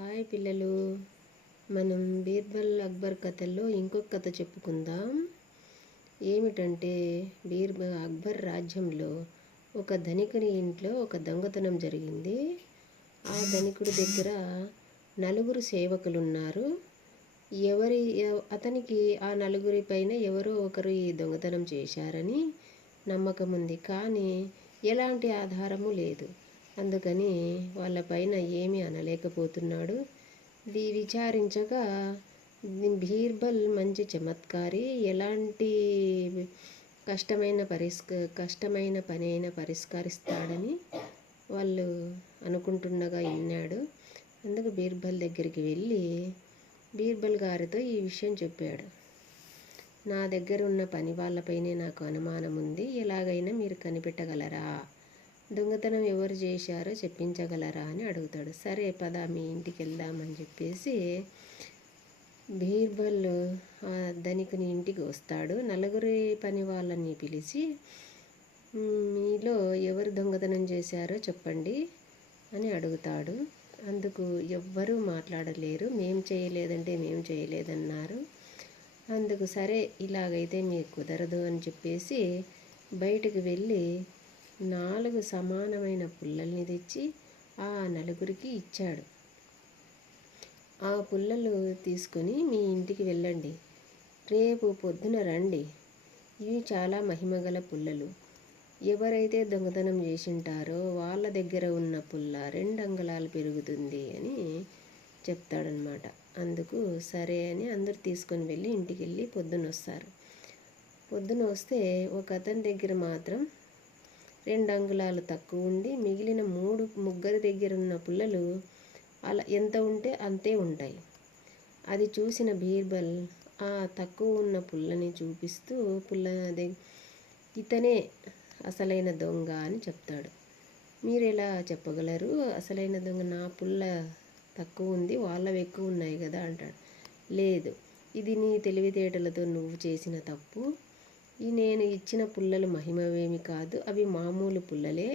Hi పిల్లలు, మనం బీర్బల్ అక్బర్ కథల్లో ఇంకొక కథ చెప్పుకుందాం. ఏమిటంటే అక్బర్ రాజ్యంలో ఒక ధనికుని ఇంట్లో ఒక దొంగతనం జరిగింది. ఆ ధనికుడి దగ్గర నలుగురు సేవకులు ఉన్నారు. అతనికి ఆ నలుగురి పైన ఎవరో ఒకరు ఈ దొంగతనం చేశారని నమ్మకం ఉంది, కానీ ఎలాంటి ఆధారము లేదు. అందుకని వాళ్ళపైన ఏమీ అనలేకపోతున్నాడు. విచారించగా బీర్బల్ మంచి చమత్కారి, ఎలాంటి కష్టమైన పని అయినా పరిష్కరిస్తాడని వాళ్ళు అనుకుంటుండగా విన్నాడు. అందుకు బీర్బల్ దగ్గరికి వెళ్ళి బీర్బల్ గారితో ఈ విషయం చెప్పాడు. నా దగ్గర ఉన్న పని వాళ్ళపైనే నాకు అనుమానం ఉంది, ఎలాగైనా మీరు కనిపెట్టగలరా? దొంగతనం ఎవరు చేశారో చెప్పించగలరా అని అడుగుతాడు. సరే పద, మీ ఇంటికి వెళ్దామని చెప్పేసి బీర్బల్ ఆ ధనికుని ఇంటికి వస్తాడు. నలుగురి పని వాళ్ళని పిలిచి, మీలో ఎవరు దొంగతనం చేశారో చెప్పండి అని అడుగుతాడు. అందుకు ఎవ్వరూ మాట్లాడలేరు. మేము చేయలేదన్నారు. అందుకు సరే, ఇలాగైతే మీకు కుదరదు అని చెప్పేసి బయటకు వెళ్ళి 4 సమానమైన పుల్లల్ని తెచ్చి ఆ నలుగురికి ఇచ్చాడు. ఆ పుల్లలు తీసుకొని మీ ఇంటికి వెళ్ళండి, రేపు పొద్దున రండి. ఇవి చాలా మహిమగల పుల్లలు. ఎవరైతే దొంగతనం చేసింటారో వాళ్ళ దగ్గర ఉన్న పుల్ల 2 అంగుళాలు పెరుగుతుంది అని చెప్తాడనమాట. అందుకు సరే అని అందరు తీసుకొని వెళ్ళి ఇంటికి వెళ్ళి పొద్దున వస్తారు. పొద్దున వస్తే ఒక అతని దగ్గర మాత్రం 2 అంగుళాలు తక్కువ ఉండి, మిగిలిన ముగ్గురి దగ్గర ఉన్న పుల్లలు అలా ఎంత ఉంటే అంతే ఉంటాయి. అది చూసిన బీర్బల్ ఆ తక్కువ ఉన్న పుల్లని చూపిస్తూ ఇతనే అసలైన దొంగ అని చెప్తాడు. మీరు ఎలా చెప్పగలరు? అసలైన దొంగ నా పుల్ల తక్కువ ఉంది, వాళ్ళవి ఎక్కువ ఉన్నాయి కదా అంటాడు. లేదు, ఇది నీ తెలివితేటలతో నువ్వు చేసిన తప్పు. నేను ఇచ్చిన పుల్లలు మహిమవేమి కాదు, అవి మామూలు పుల్లలే.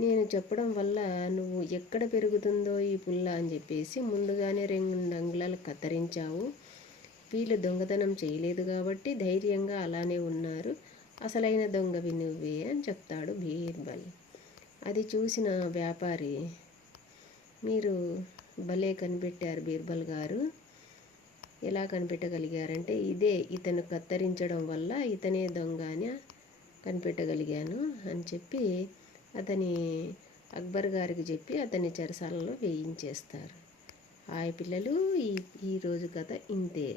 నేను చెప్పడం వల్ల నువ్వు ఎక్కడ పెరుగుతుందో ఈ పుల్ల అని చెప్పేసి ముందుగానే 2 అంగుళాలు కత్తిరించావు. వీళ్ళు దొంగతనం చేయలేదు కాబట్టి ధైర్యంగా అలానే ఉన్నారు. అసలైన దొంగవి నువ్వే అని చెప్తాడు బీర్బల్. అది చూసిన వ్యాపారి, మీరు భలే కనిపెట్టారు బీర్బల్ గారు. ఎలా కనిపెట్టగలిగారంటే, ఇతను కత్తిరించడం వల్ల ఇతనే దొంగ అని కనిపెట్టగలిగాను అని చెప్పి అక్బర్ గారికి చెప్పి అతన్ని చెరసాలలో వేయించేస్తారు. హాయ్ పిల్లలు, ఈరోజు కథ ఇంతే.